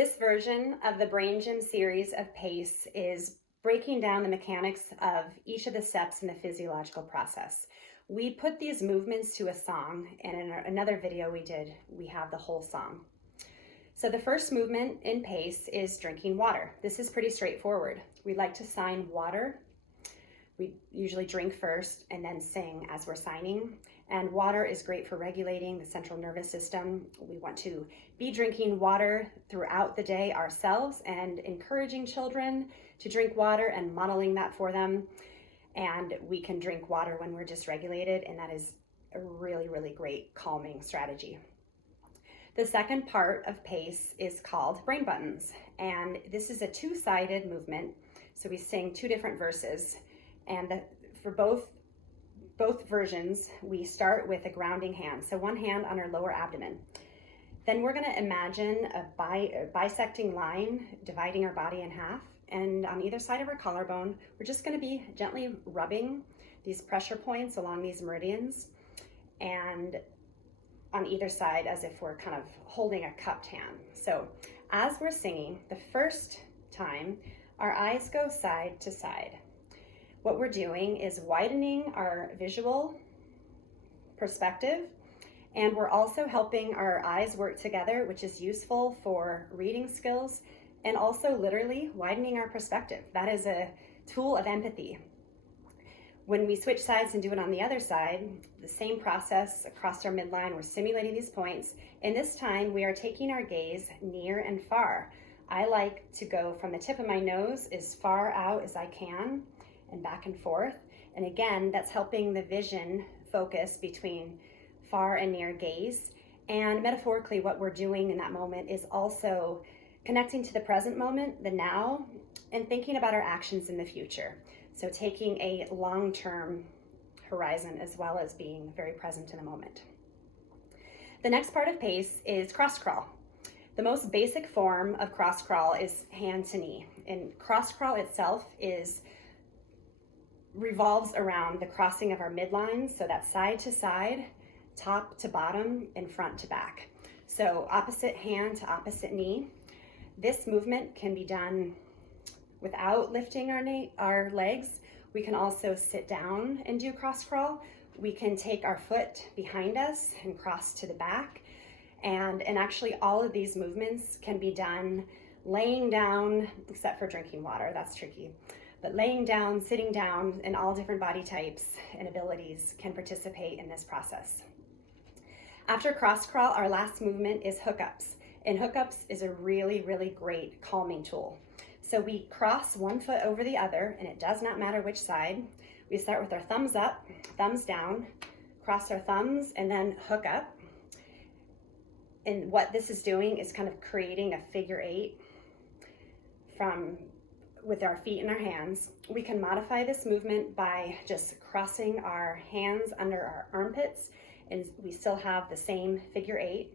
This version of the Brain Gym series of PACE is breaking down the mechanics of each of the steps in the physiological process. We put these movements to a song, and in another video we have the whole song. So the first movement in PACE is drinking water. This is pretty straightforward. We like to sign water. We usually drink first and then sing as we're signing. And water is great for regulating the central nervous system. We want to be drinking water throughout the day ourselves and encouraging children to drink water and modeling that for them. And we can drink water when we're dysregulated, and that is a really, really great calming strategy. The second part of PACE is called brain buttons, and this is a two-sided movement. So we sing two different verses, and for both versions, we start with a grounding hand. So one hand on our lower abdomen. Then we're gonna imagine a bisecting line dividing our body in half. And on either side of our collarbone, we're just gonna be gently rubbing these pressure points along these meridians, and on either side as if we're kind of holding a cupped hand. So as we're singing, the first time, our eyes go side to side. What we're doing is widening our visual perspective, and we're also helping our eyes work together, which is useful for reading skills and also literally widening our perspective. That is a tool of empathy. When we switch sides and do it on the other side, the same process across our midline, we're simulating these points, and this time we are taking our gaze near and far. I like to go from the tip of my nose as far out as I can and back and forth. And again, that's helping the vision focus between far and near gaze. And metaphorically, what we're doing in that moment is also connecting to the present moment, the now, and thinking about our actions in the future. So taking a long-term horizon as well as being very present in the moment. The next part of PACE is cross crawl. The most basic form of cross crawl is hand to knee. And cross crawl itself revolves around the crossing of our midlines, so that's side to side, top to bottom, and front to back. So opposite hand to opposite knee. This movement can be done without lifting our legs. We can also sit down and do cross crawl. We can take our foot behind us and cross to the back. And actually all of these movements can be done laying down, except for drinking water, that's tricky. But laying down, sitting down, and all different body types and abilities can participate in this process. After cross crawl, our last movement is hookups. And hookups is a really, really great calming tool. So we cross one foot over the other, and it does not matter which side. We start with our thumbs up, thumbs down, cross our thumbs, and then hook up. And what this is doing is kind of creating a figure eight with our feet and our hands. We can modify this movement by just crossing our hands under our armpits, and we still have the same figure eight.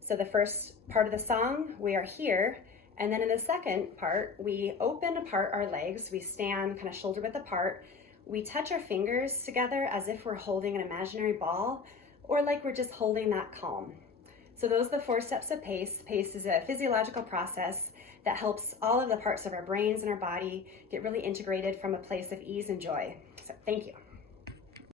So the first part of the song, we are here, and then in the second part, we open apart our legs, we stand kind of shoulder width apart, we touch our fingers together as if we're holding an imaginary ball, or like we're just holding that calm. So those are the 4 steps of PACE. PACE is a physiological process that helps all of the parts of our brains and our body get really integrated from a place of ease and joy. So thank you.